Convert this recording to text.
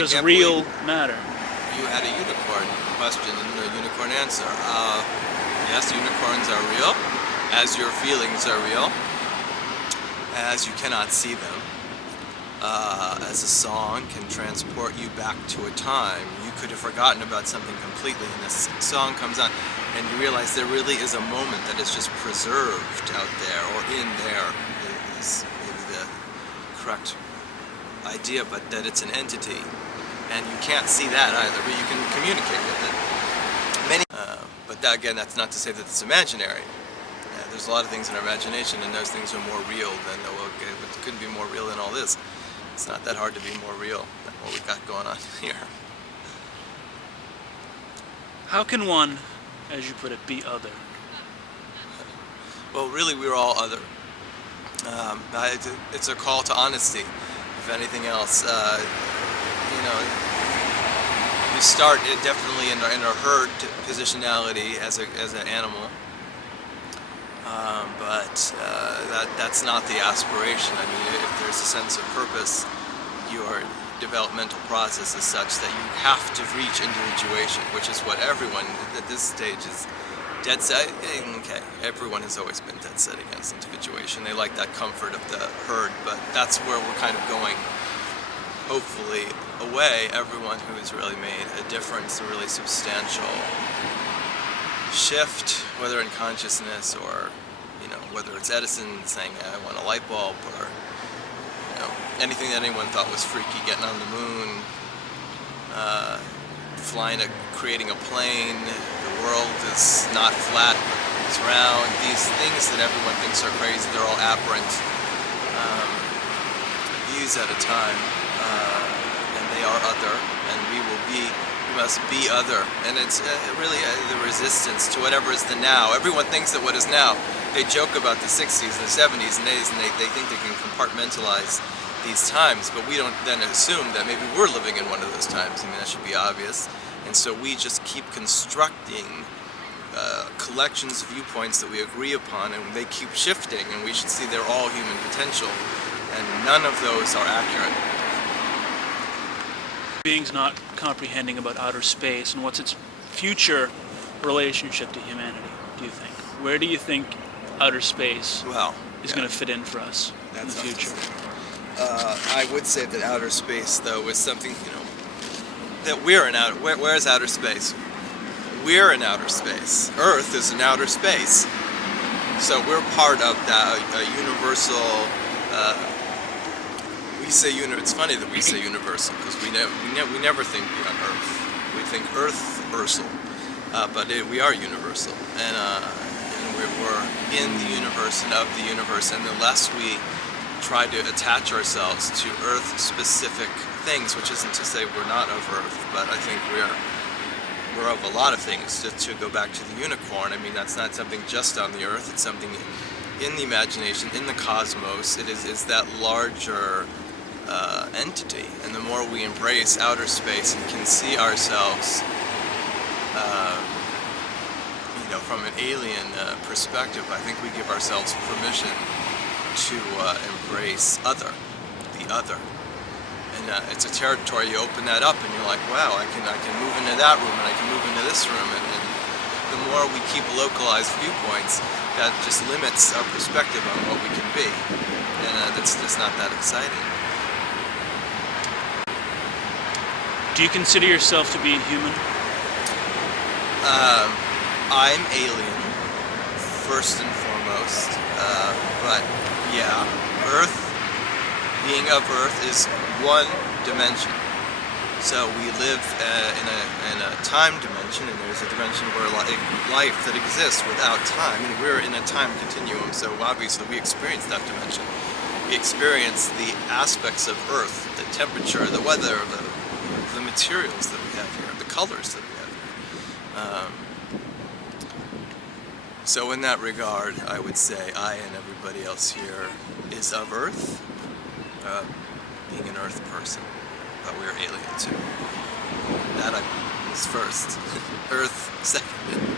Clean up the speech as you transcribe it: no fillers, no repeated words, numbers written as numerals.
Does real matter? You had a unicorn question and a unicorn answer. Yes, unicorns are real, as your feelings are real, as you cannot see them. As a song can transport you back to a time you could have forgotten about something completely, and this song comes on and you realize there really is a moment that is just preserved out there, or in there is maybe the correct idea, but that it's an entity, and you can't see that either, but you can communicate with it. But that, again, that's not to say that it's imaginary. There's a lot of things in our imagination, and those things are more real than, okay, but it couldn't be more real than all this. It's not that hard to be more real than what we've got going on here. How can one, as you put it, be other? Well, really, we're all other. It's a call to honesty, if anything else. You know, you start definitely in our herd positionality as an animal. But that's not the aspiration. I mean, if there's a sense of purpose, your developmental process is such that you have to reach individuation, which is what everyone at this stage is dead set. Okay, everyone has always been dead set against individuation. They like that comfort of the herd, but that's where we're kind of going, hopefully, away. Everyone who has really made a difference, a really substantial shift, whether in consciousness or, you know, whether it's Edison saying, I want a light bulb, or, you know, anything that anyone thought was freaky, getting on the moon, creating a plane, the world is not flat, it's round, these things that everyone thinks are crazy, they're all aberrant views at a time, and they are other, and we must be other, and it's really the resistance to whatever is the now. Everyone thinks that what is now, they joke about the 60s and the 70s and 80s, and they think they can compartmentalize these times, but we don't then assume that maybe we're living in one of those times. I mean, that should be obvious, and so we just keep constructing collections of viewpoints that we agree upon, and they keep shifting, and we should see they're all human potential, and none of those are accurate. Beings not comprehending about outer space, and what's its future relationship to humanity, do you think? Where do you think outer space is going to fit in for us in the future? I would say that outer space, though, is something, you know, that we're in outer... Where is outer space? We're in outer space. Earth is in outer space. So we're part of that universal... It's funny that we say universal, because we never think beyond Earth. We think Earth-versal, but we are universal, and we're in the universe and of the universe. And the less we try to attach ourselves to Earth-specific things, which isn't to say we're not of Earth, but I think we're of a lot of things. Just to go back to the unicorn, I mean, that's not something just on the Earth. It's something in the imagination, in the cosmos. It is that larger entity, and the more we embrace outer space and can see ourselves, you know, from an alien perspective, I think we give ourselves permission to embrace the other, and it's a territory. You open that up, and you're like, wow, I can move into that room, and I can move into this room, and the more we keep localized viewpoints, that just limits our perspective on what we can be, and that's just not that exciting. Do you consider yourself to be human? I'm alien, first and foremost, but yeah, Earth, being of Earth, is one dimension. So we live in a time dimension, and there's a dimension where life that exists without time, and we're in a time continuum, so obviously we experience that dimension. We experience the aspects of Earth, the temperature, the weather, the materials that we have here, the colors that we have here. So in that regard, I would say I and everybody else here is of Earth, being an Earth person, but we're alien too. That is first, Earth second.